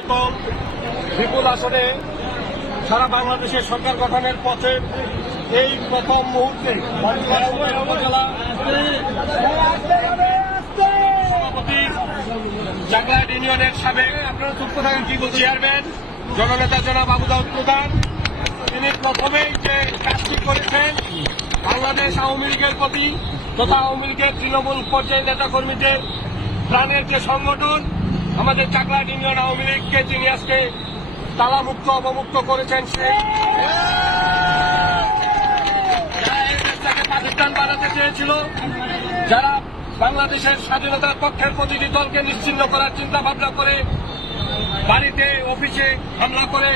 এবং বিপুল আসনে সারা বাংলাদেশের সরকার গঠনের পথে এই প্রথম মুহূর্তে উপজেলা সভাপতি চাকলাহাট ইউনিয়নের সাবেক আপনারা চুক্ত থাকেন কি বলছি চেয়ারম্যান জননেতা জনাব আবু দাউদ প্রধান, তিনি প্রথমেই যে কাজটি করেছেন বাংলাদেশ আওয়ামী লীগের প্রতি তথা আওয়ামী লীগের তৃণমূল পর্যায়ের নেতা কর্মীদের প্রাণের যে সংগঠন আমাদের চাকলাহাট ইউনিয়ন আওয়ামী লীগকে তিনি আজকে তালামুক্ত অবমুক্ত করেছেন, সেই পাকিস্তান বানাতে চেয়েছিল, যারা বাংলাদেশের স্বাধীনতার পক্ষের প্রতিটি দলকে নিশ্চিহ্ন করার চিন্তা ভাবনা করে বাড়িতে অফিসে হামলা করে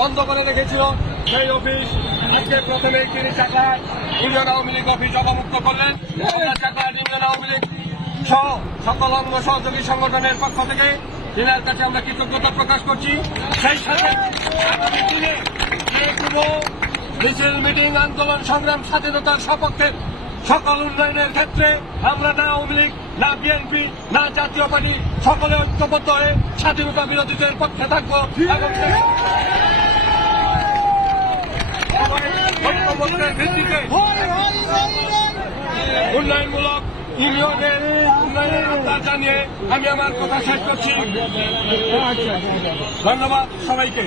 বন্ধ করে রেখেছিল, সেই অফিস আজকে প্রথমে তিনি চাকলাহাট ইউনিয়ন আওয়ামী লীগ অফিস অবমুক্ত করলেন। চাকলাহাট ইউনিয়ন আওয়ামী লীগ সহ সকল অঙ্গ সহযোগী সংগঠনের পক্ষ থেকে তিনার কাছে আমরা কৃতজ্ঞতা প্রকাশ করছি। সেই সাথে আগামী দিনে যে কোনো মিছিল মিটিং আন্দোলন সংগ্রাম স্বাধীনতার সপক্ষে সকল উন্নয়নের ক্ষেত্রে আমরা না আওয়ামী লীগ না বিএনপি না জাতীয় পার্টি সকলে ঐক্যবদ্ধ হয়ে স্বাধীনতা বিরোধীদের পক্ষে থাকবো এবং ঐক্যবদ্ধের ভিত্তিতে উন্নয়নমূলক ইউনিয়নের উন্নয়নের আহ্বান জানিয়ে আমি আমার কথা শেষ করছি। ধন্যবাদ সবাইকে।